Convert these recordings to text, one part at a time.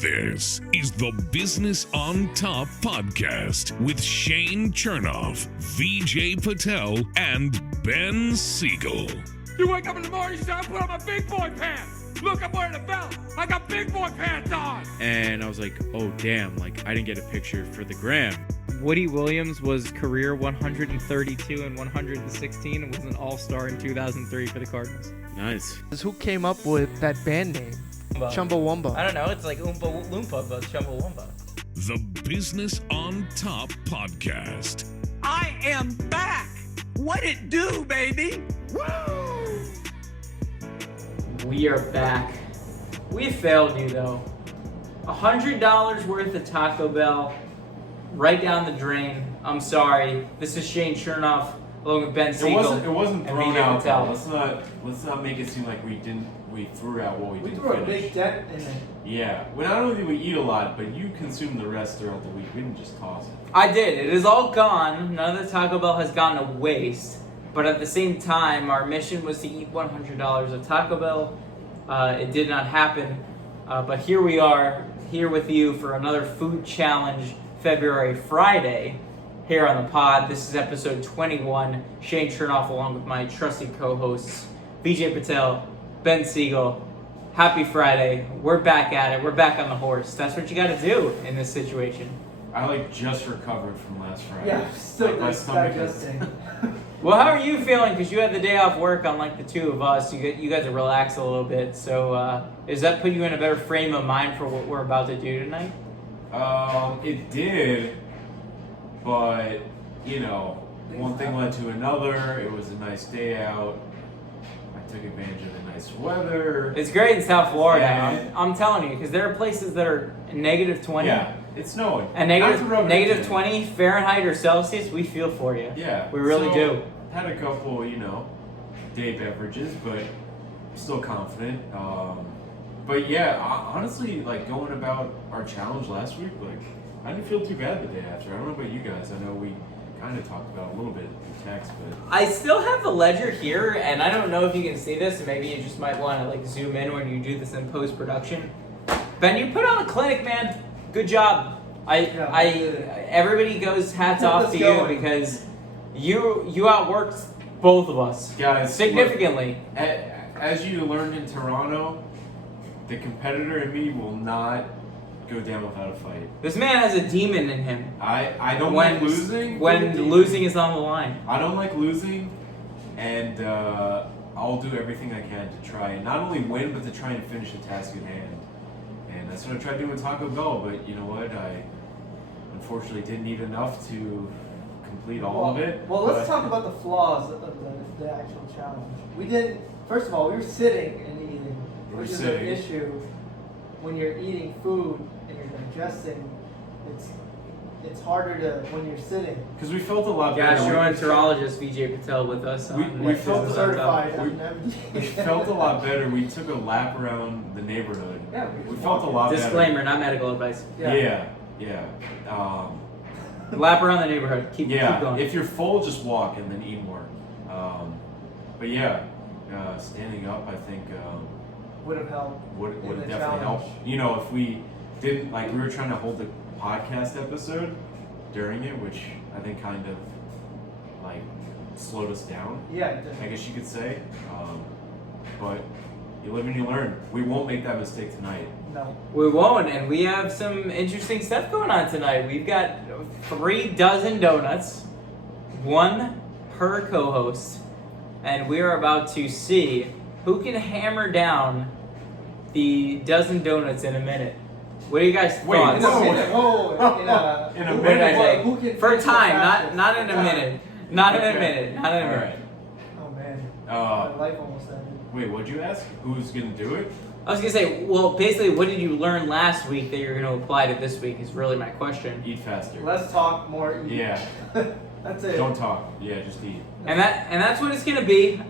This is the Business on Top podcast with Shane Chernoff, VJ Patel, and Ben Siegel. You wake up in the morning, you say, I put on my big boy pants. Look, I'm wearing a belt. I got big boy pants on. And I was like, oh, damn, like, I didn't get a picture for the gram. Woody Williams was career 132 and 116 and was an all-star in 2003 for the Cardinals. Nice. Who came up with that band name? Chumbawamba. I don't know. It's like Oompa Loompa, but Chumbawamba. The Business on Top podcast. I am back. What it do, baby? Woo! We are back. We failed you, though. $100 worth of Taco Bell right down the drain. I'm sorry. This is Shane Chernoff along with Ben Siegel. It wasn't and thrown VJ out. Patel. Let's not make it seem like we threw out what we didn't threw a finish. big dent in it. Yeah. Well, not only did we eat a lot, but you consumed the rest throughout the week. We didn't just toss it. I did. It is all gone. None of the Taco Bell has gone to waste. But at the same time, our mission was to eat $100 of Taco Bell. It did not happen. But here we are, here with you for another Food Challenge February Friday here on the pod. This is episode 21. Shane Chernoff along with my trusty co-hosts, VJ Patel, Ben Siegel. Happy Friday. We're back at it. We're back on the horse. That's what you got to do in this situation. I just recovered from last Friday. Yeah, still my stomach is. digesting. Well, how are you feeling? Because you had the day off work, unlike the two of us. You got to relax a little bit. So does that put you in a better frame of mind for what we're about to do tonight? It did, but one thing led to another. It was a nice day out. I took advantage of the nice weather. It's great in South Florida. Yeah. I'm telling you, because there are places that are negative 20. Yeah, it's snowing. And negative 20 Fahrenheit or Celsius, we feel for you. Yeah, We really do. Had a couple, day beverages, but still confident. But yeah, honestly, going about our challenge last week, I didn't feel too bad the day after. I don't know about you guys. I know we kind of talked about it a little bit in text, but I still have the ledger here, and I don't know if you can see this. Maybe you just might want to zoom in when you do this in post-production. Ben, you put on a clinic, man. Good job. Everybody goes hats off to you because you outworked both of us, guys, significantly. Look, as you learned in Toronto, the competitor in me will not go down without a fight. This man has a demon in him. I don't like losing. When losing is on the line. I don't like losing, and I'll do everything I can to try and not only win, but to try and finish the task at hand. And that's what I tried to do with Taco Bell, but you know what? I unfortunately didn't eat enough to complete all of it. Well, let's talk about the flaws of the actual challenge. First of all, we were sitting and eating, which is an issue when you're eating food and you're digesting. It's harder to when you're sitting. Because we felt a lot better. Gastroenterologist VJ Patel with us. We felt certified. we felt a lot better. We took a lap around the neighborhood. Yeah, we felt a lot Disclaimer, not medical advice. better. Yeah. Lap around the neighborhood. Keep going. If you're full, just walk and then eat more. But yeah, standing up, I think would have helped. Would have definitely challenge. helped. If we didn't we were trying to hold the podcast episode during it, which I think kind of slowed us down. Yeah, I guess you could say. But you live and you learn. We won't make that mistake tonight. No. We won't, and we have some interesting stuff going on tonight. We've got 3 dozen donuts, 1 per co-host, and we are about to see who can hammer down the dozen donuts in a minute. What are you guys' thoughts? In a minute. Who can For finish the time, fastest? not in a minute. Not in a minute. Not in a minute. Right. Oh man. My life almost ended. Wait, what'd you ask? Who's gonna do it? I was gonna say, well, basically, what did you learn last week that you're gonna apply to this week is really my question. Eat faster. Less talk, more eat. Yeah. That's it. Don't talk. Yeah, just eat. And that's what it's gonna be.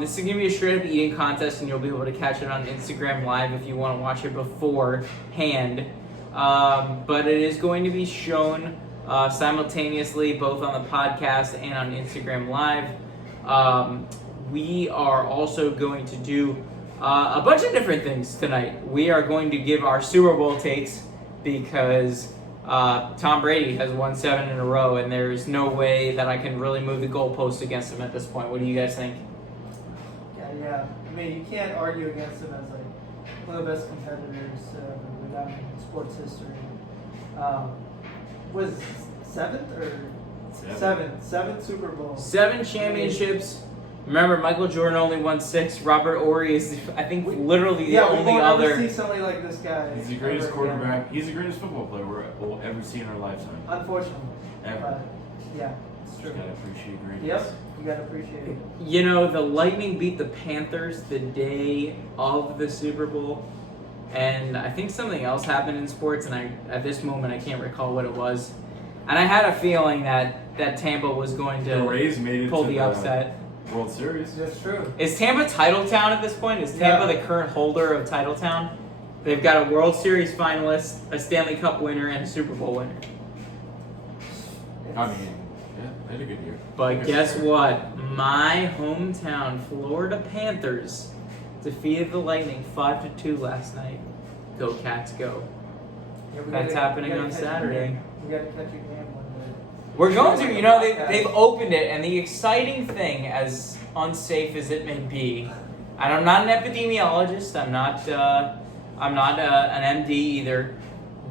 This is gonna be a straight up eating contest, and you'll be able to catch it on Instagram Live if you want to watch it beforehand. But it is going to be shown simultaneously both on the podcast and on Instagram Live. We are also going to do a bunch of different things tonight. We are going to give our Super Bowl takes because Tom Brady has won 7 in a row, and there's no way that I can really move the goalpost against him at this point. What do you guys think? Yeah. I mean, you can't argue against him as like one of the best competitors we've had in sports history. Was 7th or 7th Super Bowl? 7 championships. Remember, Michael Jordan only won 6. Robert Horry is, I think, literally the only other. Never see somebody like this guy. He's the greatest quarterback. Again. He's the greatest football player we'll ever see in our lifetime. Unfortunately. Ever. Yeah, it's true. You gotta appreciate greatness. Yep, you gotta appreciate it. You know, the Lightning beat the Panthers the day of the Super Bowl. And I think something else happened in sports, and at this moment I can't recall what it was. And I had a feeling that Tampa was going to the Rays made it pull to the upset. World Series. That's true. Is Tampa Titletown at this point? Is Tampa the current holder of Titletown? They've got a World Series finalist, a Stanley Cup winner, and a Super Bowl winner. I mean, yeah, they had a good year. But guess what? My hometown, Florida Panthers, defeated the Lightning 5-2 last night. Go Cats, go! Yeah, That's happening on Saturday. We gotta catch a game one day. We're going to. You know, they've opened it, and the exciting thing, as unsafe as it may be, and I'm not an epidemiologist. I'm not an MD either,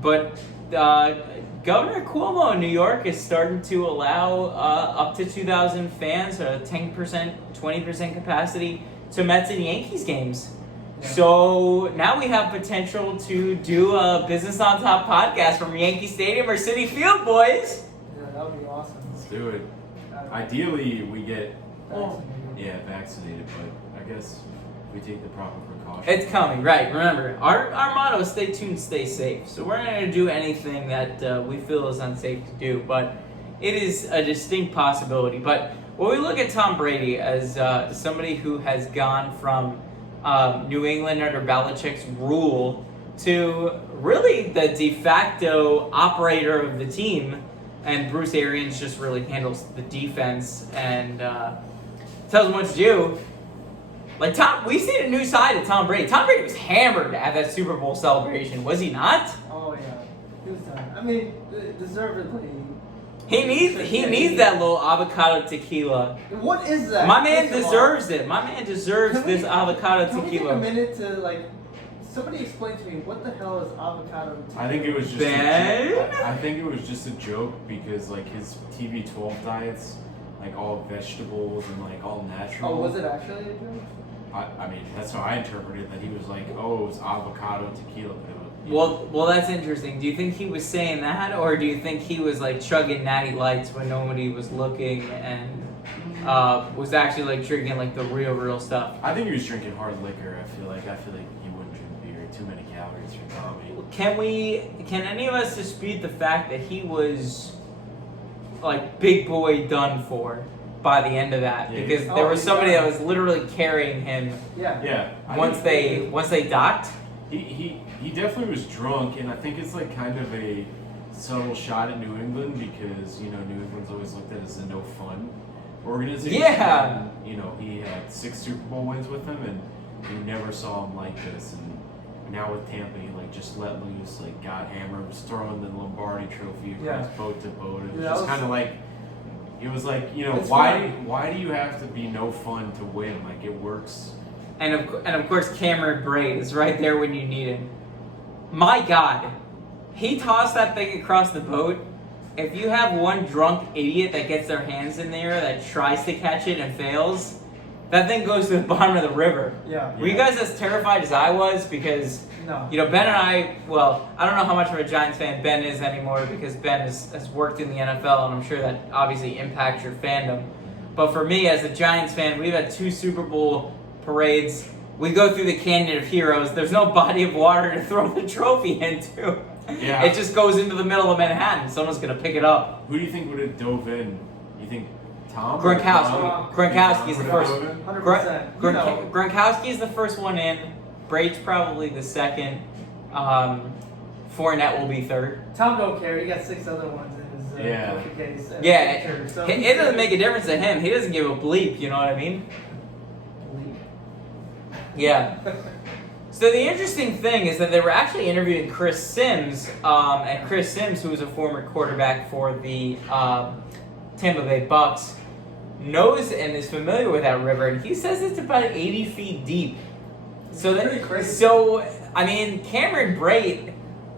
but Governor Cuomo in New York is starting to allow up to 2,000 fans, 10%, 20% capacity to Mets and Yankees games. Yeah. So now we have potential to do a Business on Top podcast from Yankee Stadium or Citi Field, boys. Yeah, that would be awesome. Let's do it. Ideally, we get vaccinated. but I guess we take the proper precautions. It's coming, right? Remember, our motto is stay tuned, stay safe. So we're not going to do anything that we feel is unsafe to do, but it is a distinct possibility. But when we look at Tom Brady as somebody who has gone from New England under Belichick's rule to really the de facto operator of the team, and Bruce Arians just really handles the defense and tells him what to do. Like we've seen a new side of Tom Brady. Tom Brady was hammered at that Super Bowl celebration, was he not? Oh yeah, he was done. I mean, deservedly. He needs that little avocado tequila. What is that? My man deserves it. My man deserves this avocado tequila. Can we take a minute to somebody explain to me what the hell is avocado tequila? I think it was just I think it was just a joke because his TB12 diets, all vegetables and all natural. Oh, was it actually a joke? I mean, that's how I interpreted that. He was like, oh, it's avocado tequila. Well, that's interesting. Do you think he was saying that, or do you think he was chugging Natty Lights when nobody was looking and was actually drinking the real stuff? I think he was drinking hard liquor. I feel like he wouldn't drink beer. Too many calories for Tommy. Can any of us dispute the fact that he was big boy done for by the end of that? Yeah, because there was somebody that was literally carrying him. Yeah. Once they docked. He definitely was drunk, and I think it's kind of a subtle shot at New England because New England's always looked at as a no fun organization. Yeah. And, he had 6 Super Bowl wins with him, and you never saw him like this. And now with Tampa, he just let loose, got hammered, was throwing the Lombardi Trophy across boat to boat. It was just kind of it was why do you have to be no fun to win? It works. And of course, Cameron Braid is right there when you need him. My God, he tossed that thing across the boat. If you have one drunk idiot that gets their hands in there that tries to catch it and fails, that thing goes to the bottom of the river. Yeah. Were you guys as terrified as I was? Because no. Ben and I don't know how much of a Giants fan Ben is anymore because Ben has worked in the NFL, and I'm sure that obviously impacts your fandom. But for me, as a Giants fan, we've had 2 Super Bowl parades. We go through the Canyon of Heroes. There's no body of water to throw the trophy into. Yeah. It just goes into the middle of Manhattan. Someone's going to pick it up. Who do you think would have dove in? You think Tom? Gronkowski's the first. 100%. Gronkowski's the first one in. Braid's probably the second. Fournette will be third. Tom don't care. He got 6 other ones in his trophy case. Yeah. So it doesn't make a difference to him. He doesn't give a bleep. You know what I mean? Yeah. So the interesting thing is that they were actually interviewing Chris Sims, and Chris Sims, who was a former quarterback for the Tampa Bay Bucks, knows and is familiar with that river, and he says it's about 80 feet deep. So Pretty crazy. So I mean, Cameron Brate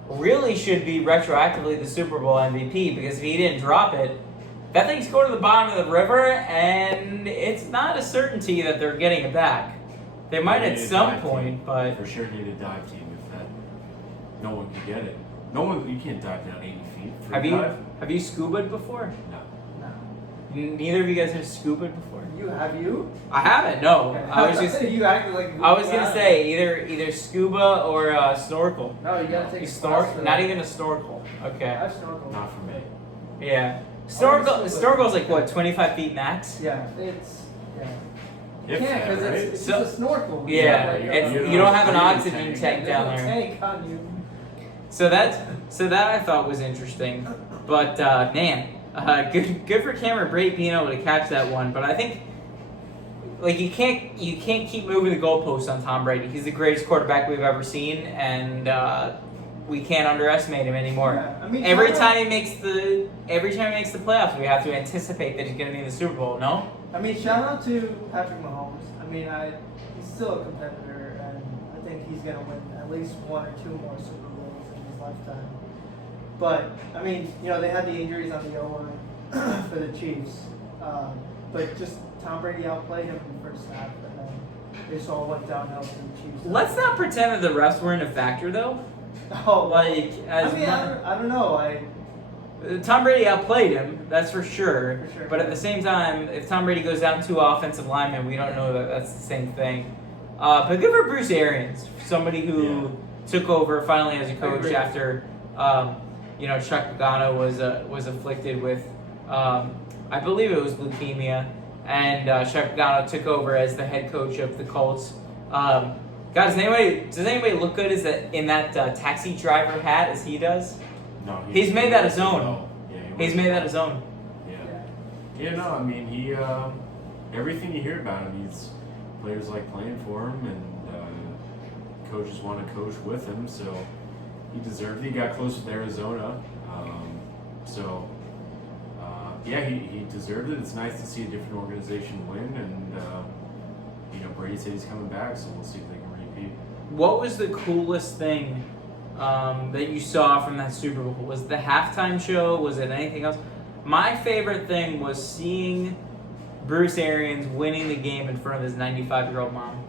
really should be retroactively the Super Bowl MVP, because if he didn't drop it, that thing's going to the bottom of the river, and it's not a certainty that they're getting it back. They might at some point, but for sure need a dive team if that. No one can get it. No one. You can't dive down 80 feet. For a dive. have you scubaed before? No. No. Neither of you guys have scubaed before. Have you? I haven't. No. Okay. I was just. You acted like. I was gonna say either scuba or snorkel. No, you gotta take You a class snorkel? for Not that. even a snorkel. Okay. I've snorkeled. Not for me. Yeah. Snorkel's like what, 25 feet max? Yeah, it's You If can't that, because right? it's So- a snorkel. Yeah, Like, you don't have an breathing oxygen tank. tank down there's no there. tank on you. So that I thought was interesting, but man, good for Cameron Brate being able to catch that one. But I think like you can't keep moving the goalposts on Tom Brady. He's the greatest quarterback we've ever seen, and we can't underestimate him anymore. Yeah, I mean, Every time he makes the playoffs, we have to anticipate that he's going to be in the Super Bowl. No. I mean, shout out to Patrick Mahomes. I mean, he's still a competitor, and I think he's gonna win at least one or two more Super Bowls in his lifetime. But I mean, they had the injuries on the O-line for the Chiefs, but just Tom Brady outplayed him in the first half, and then they just all went downhill for the Chiefs. Let's not pretend that the refs weren't a factor, though. Oh, Like, as I mean, I don't know. Tom Brady outplayed him, that's for sure. For sure. But at the same time, if Tom Brady goes down two offensive linemen, we don't know that that's the same thing. But good for Bruce Arians, somebody who took over finally as a coach agree. after, Chuck Pagano was afflicted with, I believe it was leukemia, and Chuck Pagano took over as the head coach of the Colts. God, does anybody look good in that taxi driver hat as he does? No, He's made that his own. No. Yeah, He's made that his own. Yeah. Yeah, no, I mean, he, everything you hear about him, players like playing for him, and coaches want to coach with him, so he deserved it. He got close with Arizona, he deserved it. It's nice to see a different organization win, and, Brady said he's coming back, so we'll see if they can repeat. What was the coolest thing that you saw from that Super Bowl? Was it the halftime show? Was it anything else? My favorite thing was seeing Bruce Arians winning the game in front of his 95-year-old mom.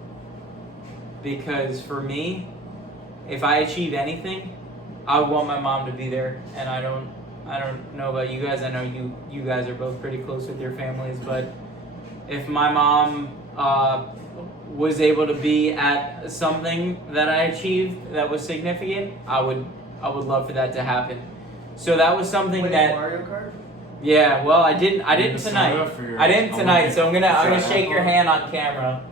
Because for me, if I achieve anything, I would want my mom to be there. And I don't know about you guys. I know you guys are both pretty close with your families, but if my mom was able to be at something that I achieved that was significant, I would love for that to happen. So that was something that Mario Kart? yeah, well I didn't Minnesota tonight. for your I didn't tonight, so I'm gonna Olympic shake your shout-out. hand on camera.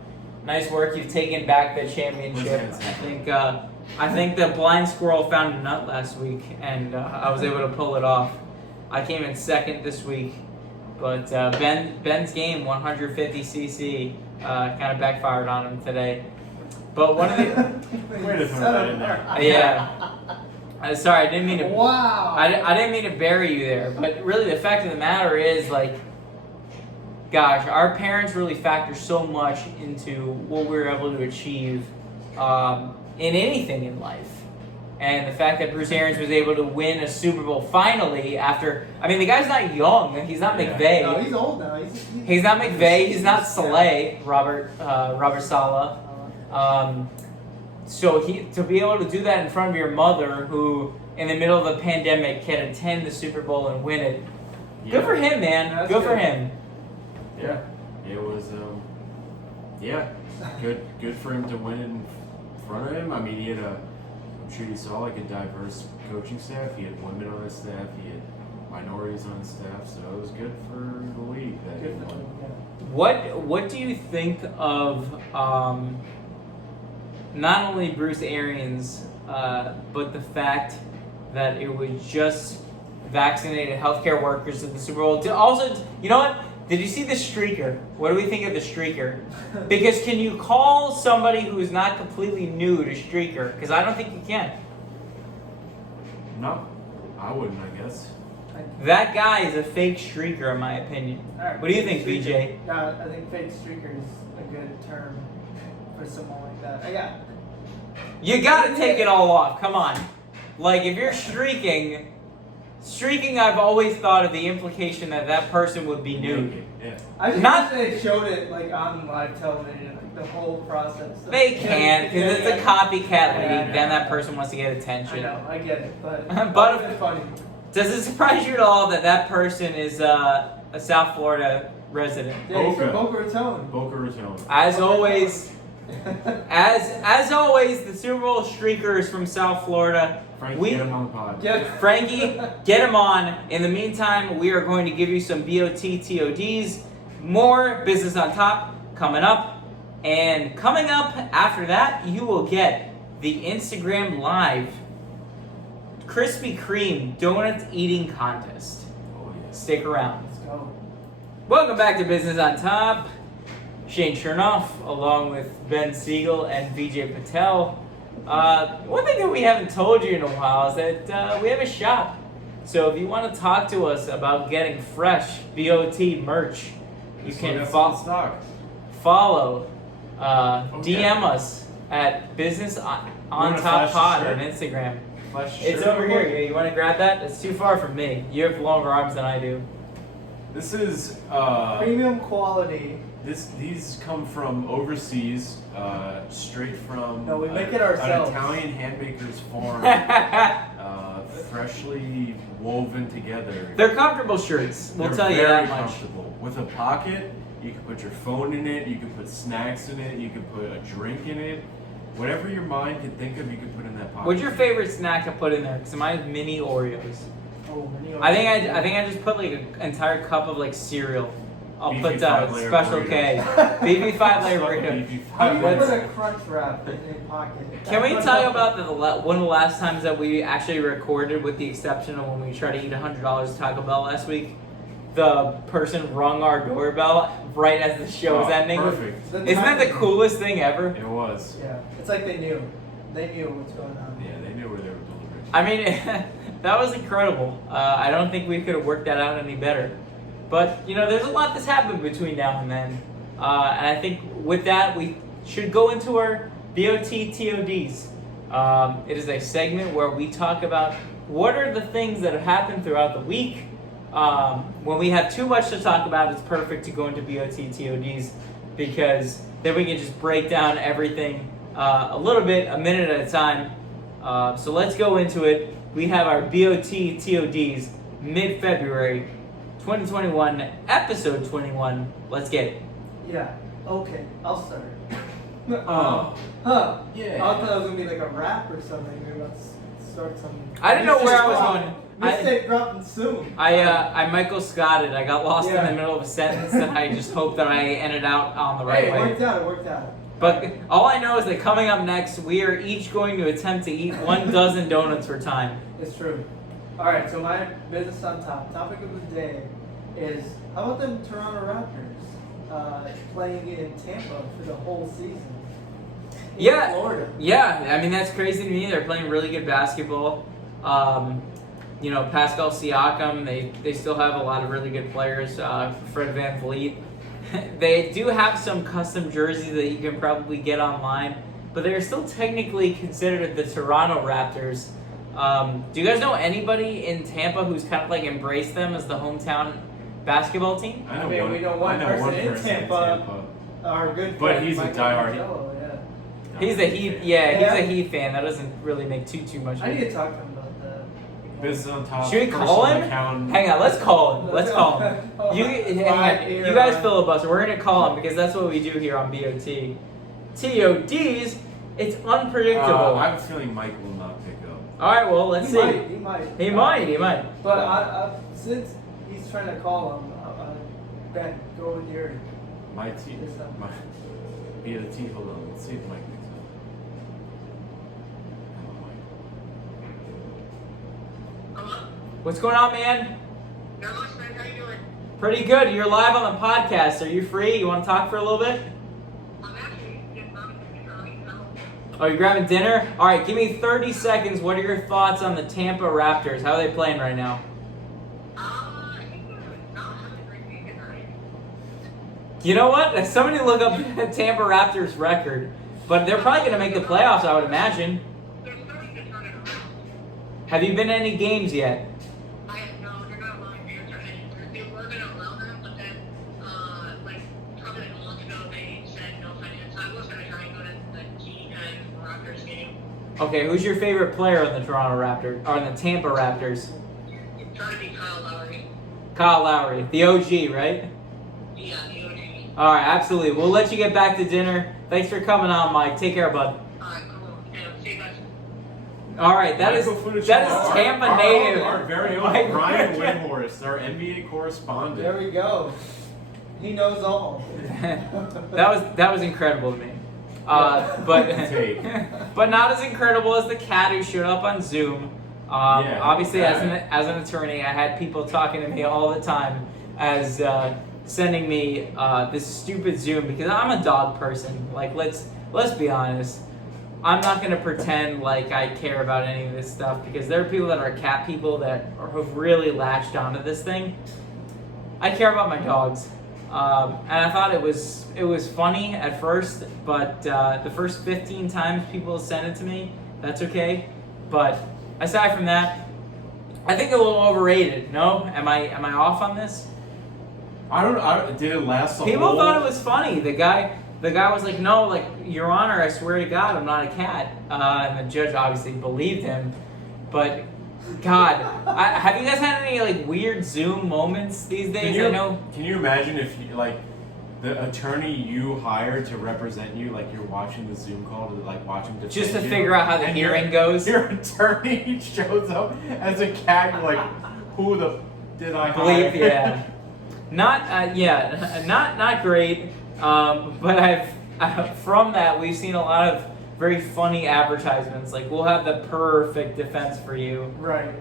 Nice work, you've taken back the championship. Where's I think the blind squirrel found a nut last week, and I was able to pull it off. I came in second this week, but Ben's game 150cc kind of backfired on him today. But one of the Way to throw that in there. yeah. Sorry, I didn't mean to. Wow. I didn't mean to bury you there, but really the fact of the matter is, like, gosh, our parents really factor so much into what we were able to achieve in anything in life. And the fact that Bruce Arians was able to win a Super Bowl finally after, I mean, the guy's not young. He's not Yeah. McVay. No, he's old now. He's not McVay. He's not Saleh, Robert Saleh. So to be able to do that in front of your mother, who in the middle of the pandemic can attend the Super Bowl and win it, good for him, man. That's Good for good. him. Yeah, it was, good for him to win in front of him. I mean, he had I'm sure you saw, like, a diverse coaching staff. He had women on his staff. He had minorities on his staff. So it was good for the league that he Good for won. him, yeah. What do you think of not only Bruce Arians, but the fact that it was just vaccinated healthcare workers at the Super Bowl? Also, you know what? Did you see the streaker? What do we think of the streaker? Because can you call somebody who's not completely new to streaker? Because I don't think you can. No, I wouldn't, I guess. That guy is a fake streaker, in my opinion. Alright, What do you think, fake BJ? streaker. I think fake streaker is a good term for someone like that. You gotta take it all off. Come on. Like, if you're streaking, I've always thought of the implication that that person would be new. Yeah. I just Not- wish they showed it like on live television, like the whole process. They can't, because it's a copycat Yeah, league. Then that person wants to get I attention. know, I get it, but But it's funny. Does it surprise you at all that that person is a South Florida resident? Yeah, he's from Boca. Boca Raton. Boca Raton. As always, as always, the Super Bowl streaker is from South Florida. Frank, get him on the pod. Yeah. Frankie, get him on. In the meantime, we are going to give you some B.O.T. TODs. More business on top coming up. And coming up after that, you will get the Instagram Live Krispy Kreme donut eating contest. Oh, yes. Stick around. Let's go. Welcome back to Business on Top. Shane Chernoff, along with Ben Siegel and VJ Patel. One thing that we haven't told you in a while is that we have a shop. So if you want to talk to us about getting fresh BOT merch, you can follow, DM us at Business on Top Pod on Instagram. It's over here. Yeah, you want to grab that? It's too far from me. You have longer arms than I do. This is Premium quality. These come from overseas, straight from No, we make it ourselves. an Italian handmaker's farm, freshly woven together. They're comfortable shirts. We'll They're tell you very that much. comfortable. With a pocket, you can put your phone in it, you can put snacks in it, you can put a drink in it. Whatever your mind can think of, you can put in that pocket. What's your favorite snack to put in there? Because mine is mini Oreos. Oh, many I think I just put like an entire cup of like cereal. I'll Beefy put five-layer Special burrito. K. Beefy 5-layer burrito. Beefy How do you What's- put a crunch wrap in a pocket? Can we talk about one of the last times that we actually recorded, with the exception of when we tried to eat $100 Taco Bell last week? The person rung our doorbell right as the show was ending. Perfect. Isn't that the coolest thing ever? It was. Yeah, it's like they knew. They knew what's going on. Yeah, they knew where they were delivering. I mean, that was incredible. I don't think we could have worked that out any better. But, you know, there's a lot that's happened between now and then. And I think with that, we should go into our BOT TODs. It is a segment where we talk about what are the things that have happened throughout the week. When we have too much to talk about, it's perfect to go into BOT TODs, because then we can just break down everything a little bit, a minute at a time. So let's go into it. We have our BOT TODs mid-February 2021, episode 21. Let's get it. Yeah. Okay, I'll start. Oh. Huh. Yeah. I thought it was gonna be like a rap or something. We were about to start some. I didn't know where I was going. Mistake dropping soon. I Michael Scotted. I got lost in Yeah. the middle of a sentence, and I just hope that I ended out on the right Hey, it way. worked out. It worked out. But all I know is that coming up next, we are each going to attempt to eat 1 dozen donuts for time. It's true. All right. So my business on top topic of the day is, how about them Toronto Raptors playing in Tampa for the whole season? In Yeah. Florida. Yeah, I mean, that's crazy to me. They're playing really good basketball. You know, Pascal Siakam, they still have a lot of really good players. Fred VanVleet. They do have some custom jerseys that you can probably get online, but they're still technically considered the Toronto Raptors. Do you guys know anybody in Tampa who's kind of like embraced them as the hometown basketball team? I mean, we know one person in Tampa. Our good But friend, he's a Michael diehard. Martello, yeah. He's a Heat, yeah, he's a Heat fan. That doesn't really make too much. I need to talk to him about that. Business on top. Should we call personal him? account. Hang on, let's call him. Let's call him. You, hang on. You guys filibuster. We're gonna call him because that's what we do here on BOT. TODs. It's unpredictable. I have a feeling Mike will not pick up. All right, well, let's He see. might. He might. But since he's trying to call him, Ben, go with your. My team. Yes, sir. My BOT. Hold on. Let's see if Mike picks up. Come on, Mike. What's going on, man? Not much, man. How you doing? Pretty good. You're live on the podcast. Are you free? You want to talk for a little bit? I'm actually just grabbing dinner right now. Oh, you're grabbing dinner? All right, give me 30 seconds. What are your thoughts on the Tampa Raptors? How are they playing right now? I think they're not having a great season, right? You know what? Somebody look up the Tampa Raptors record. But they're probably going to make the playoffs, I would imagine. They're starting to turn it around. Have you been to any games yet? I know they're not allowing fans or anything. They were going to allow them, but then, probably like a month ago, they said no finance. I was going to try and go to the G.O.A.T Raptors game. Okay, who's your favorite player on the Toronto Raptors, or on the Tampa Raptors? It's trying to be Kyle Lowry. Kyle Lowry, the OG, right? Yeah, the OG. All right, absolutely. We'll let you get back to dinner. Thanks for coming on, Mike. Take care, bud. Alright, cool. Yeah, see you guys. All right, that is Tampa native. Our very own Mike Brian Griffin. Windhorst, our NBA correspondent. There we go. He knows all. that was incredible to me. Take. But not as incredible as the cat who showed up on Zoom. Obviously, as an attorney, I had people talking to me all the time as sending me this stupid Zoom because I'm a dog person. Like, let's be honest. I'm not gonna pretend like I care about any of this stuff because there are people that are cat people that have really latched onto this thing. I care about my dogs, and I thought it was funny at first, but the first 15 times people sent it to me, that's okay. But aside from that, I think a little overrated. No, am I off on this? I don't. Did it last a People whole? thought it was funny. The guy was like, "No, like Your Honor, I swear to God, I'm not a cat." And the judge obviously believed him. But God, have you guys had any like weird Zoom moments these days? Can you imagine if you, like the attorney you hired to represent you, like you're watching the Zoom call to like watch him defend Just to you, figure out how the and hearing goes. Your attorney shows up as a cat. You're like, who the did I hire? Believe, yeah. Not great. But from that we've seen a lot of very funny advertisements. Like, we'll have the perfect defense for you. Right.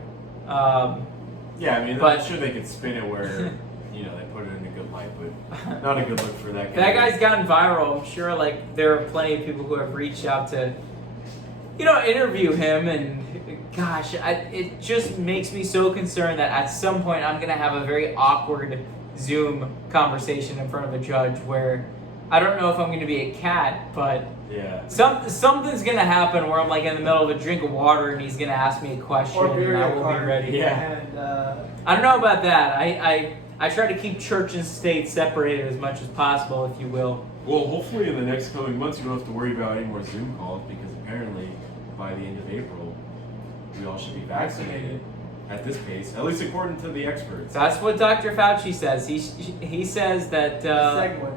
Yeah, I mean, but- I'm sure they could spin it where they put it in a good light, but not a good look for that guy. That guy's gotten viral. I'm sure like there are plenty of people who have reached out to, interview him, and gosh, it just makes me so concerned that at some point I'm gonna have a very awkward Zoom conversation in front of a judge where I don't know if I'm gonna be a cat, but Yeah. something's gonna happen where I'm like in the middle of a drink of water and he's gonna ask me a question Or and I will card. be ready. Yeah. And I don't know about that. I try to keep church and state separated as much as possible, if you will. Well, hopefully in the next coming months you don't have to worry about any more Zoom calls because apparently by the end of April we all should be vaccinated at this pace, at least according to the experts. That's what Dr. Fauci says. He says that segue.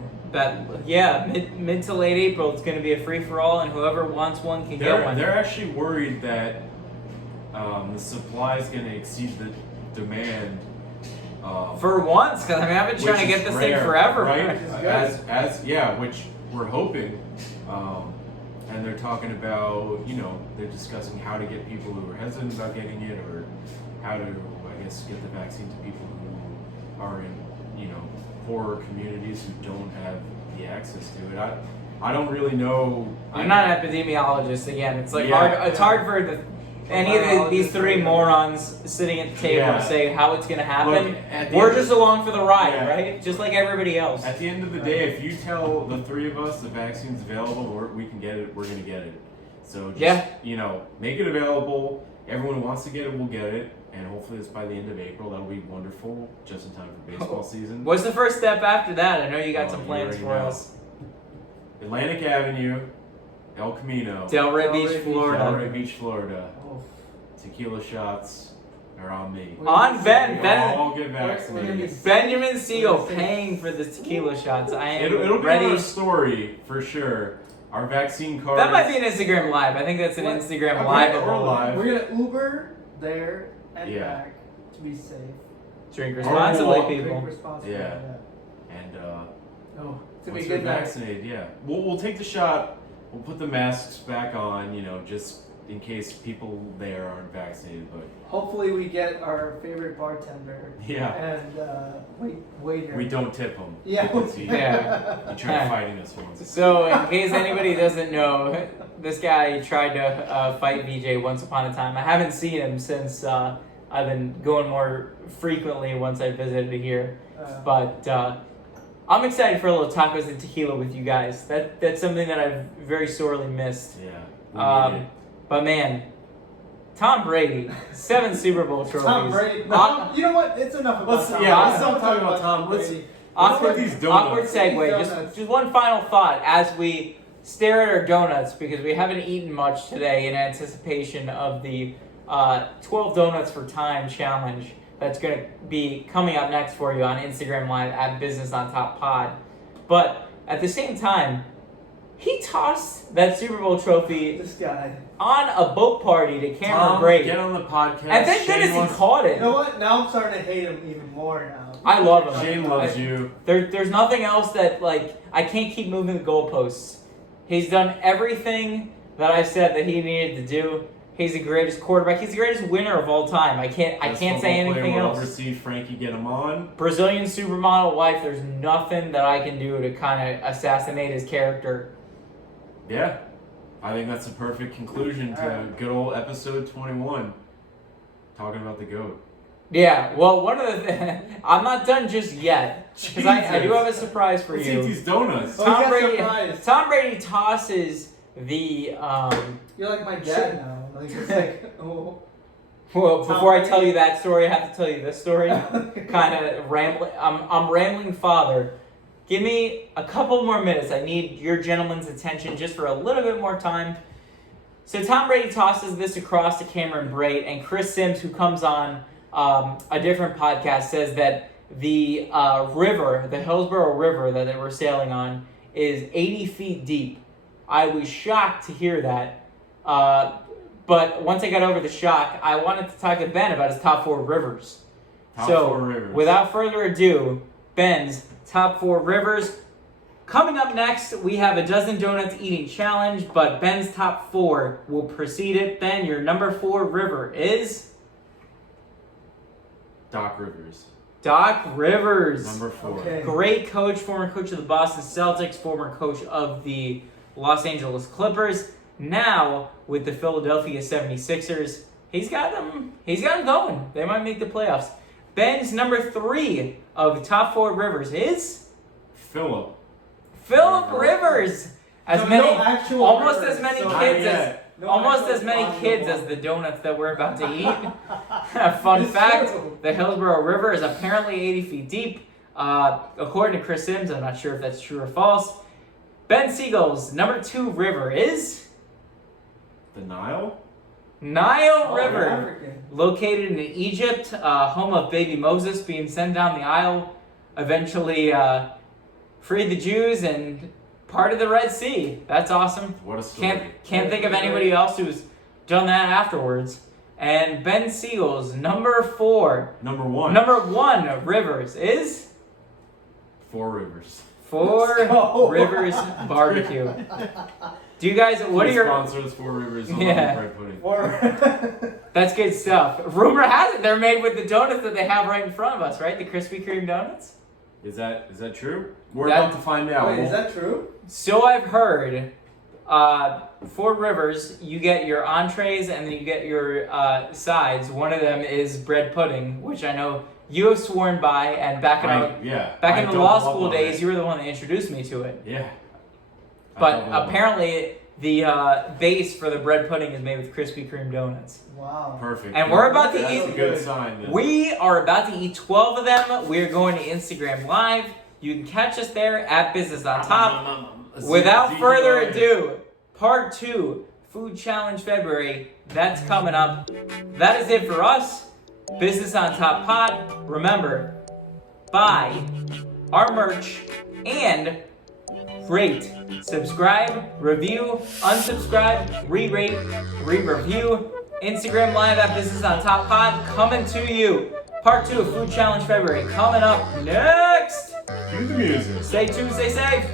mid to late April it's going to be a free for all, and whoever wants one can get one. They're actually worried that the supply is going to exceed the demand. For once, because I've been trying to get this thing forever. right? Which is Which we're hoping. And they're talking about, they're discussing how to get people who are hesitant about getting it, or how to, I guess, get the vaccine to people who are in, poorer communities who don't have the access to it. I don't really know. I'm not an epidemiologist. Again, it's like Yeah. hard. It's hard for any of these three morons sitting at the table to say how it's going to happen. Look, We're just along for the ride, Yeah. right? Just like everybody else. At the end of the day, if you tell the three of us the vaccine's available, or we can get it, we're going to get it. So just, make it available. Everyone who wants to get it will get it. And hopefully it's by the end of April. That'll be wonderful, just in time for baseball season. What's the first step after that? I know you got some you plans already for know. us. Atlantic Avenue, El Camino, Delray Beach, Delray Beach, Florida. Delray Beach, Florida. Oh. Tequila shots are on me. On Ben. We all get We're vaccinated. Benjamin Siegel paying for the tequila shots. I am It'll be ready. our story for sure. Our vaccine cards. That might be an Instagram live. I think that's an What? Instagram Okay, live. or live. We're gonna Uber there and Yeah. back to be safe. Drink Or responsibly, walk. people. Drink responsibly. Yeah. And Oh, it's gonna once be a we're good night. vaccinated, yeah. We'll take the shot. We'll put the masks back on. Just in case people there aren't vaccinated. But Hopefully we get our favorite bartender. Yeah. And waiter. we don't tip him. Yeah. Because he Yeah. tried fighting us once. So, in case anybody doesn't know, this guy tried to fight VJ once upon a time. I haven't seen him since I've been going more frequently once I visited here. But I'm excited for a little tacos and tequila with you guys. That's something that I've very sorely missed. Yeah. We need it. But man, Tom Brady, 7 Super Bowl trophies. Tom Brady. No, you know what? It's enough about Tom. Let's stop talking about Tom. Brady. Awkward, Let's get these donuts. awkward segue. Just one final thought as we stare at our donuts because we haven't eaten much today in anticipation of the 12 Donuts for Time challenge that's going to be coming up next for you on Instagram Live at Business on Top Pod. But at the same time, he tossed that Super Bowl trophy This guy. on a boat party to Cameron Tom, Brady. get on the podcast. And thank goodness he caught it. You know what? Now I'm starting to hate him even more now. I love him. Shane loves you. There's nothing else that, like, I can't keep moving the goalposts. He's done everything that I said that he needed to do. He's the greatest quarterback. He's the greatest winner of all time. I can't say anything else. Oversee Frankie, get him on. Brazilian supermodel wife. There's nothing that I can do to kind of assassinate his character. Yeah, I think that's a perfect conclusion to good old episode 21. Talking about the GOAT. Yeah, well, one of the I'm not done just yet because I do have a surprise for Let's you. eat these donuts. Tom Brady tosses the. You're like my dad now. Like it's like oh. Well, Tom before I Brady. tell you that story, I have to tell you this story. Kind of rambling. I'm rambling father. Give me a couple more minutes. I need your gentleman's attention just for a little bit more time. So Tom Brady tosses this across to Cameron Brate, and Chris Sims, who comes on a different podcast, says that the river, the Hillsborough River that they were sailing on, is 80 feet deep. I was shocked to hear that. But once I got over the shock, I wanted to talk to Ben about his top 4 rivers. Top 4 rivers. Without further ado, Ben's top 4 rivers. Coming up next, we have a dozen donuts eating challenge, but Ben's top 4 will precede it. Ben, your number 4 river is? Doc Rivers. Doc Rivers. Number 4. Okay. Great coach, former coach of the Boston Celtics, former coach of the Los Angeles Clippers. Now with the Philadelphia 76ers, he's got them going. They might make the playoffs. Ben's number 3 of top 4 rivers is Philip Rivers. Almost rivers, as many so kids not as yet. almost as many kids as the donuts that we're about to eat. Fun It's fact: true. the Hillsborough River is apparently 80 feet deep. According to Chris Sims, I'm not sure if that's true or false. Ben Siegel's number 2 river is The Nile? Nile River, African. located in Egypt, home of baby Moses being sent down the aisle, eventually freed the Jews and part of the Red Sea. That's awesome. What a story. Can't think of anybody else who's done that afterwards. And Ben Siegel's number 4. Number 1. Number 1 rivers is 4 Rivers. 4 Rivers Barbecue. Do you guys? What are your? sponsors? 4 Rivers. Yeah. Bread pudding. That's good stuff. Rumor has it they're made with the donuts that they have right in front of us, right? The Krispy Kreme donuts. Is that true? We're That- about to find out. Wait, is that true? So I've heard. 4 Rivers, you get your entrees and then you get your sides. One of them is bread pudding, which I know you have sworn by, and back in I the don't law love school on days, it. you were the one that introduced me to it. Yeah. I But don't love apparently, the base for the bread pudding is made with Krispy Kreme donuts. Wow. it. Perfect. And we're about to That's eat. a good sign. Then. We are about to eat 12 of them. We're going to Instagram Live. You can catch us there at Business on Top. Without further ado, part 2, Food Challenge February. That's coming up. That is it for us. Business on Top Pod. Remember, buy our merch and rate, subscribe, review, unsubscribe, re-rate, re-review. Instagram Live at Business on Top Pod coming to you. Part 2 of Food Challenge February coming up next. Cue the music. Stay tuned, stay safe.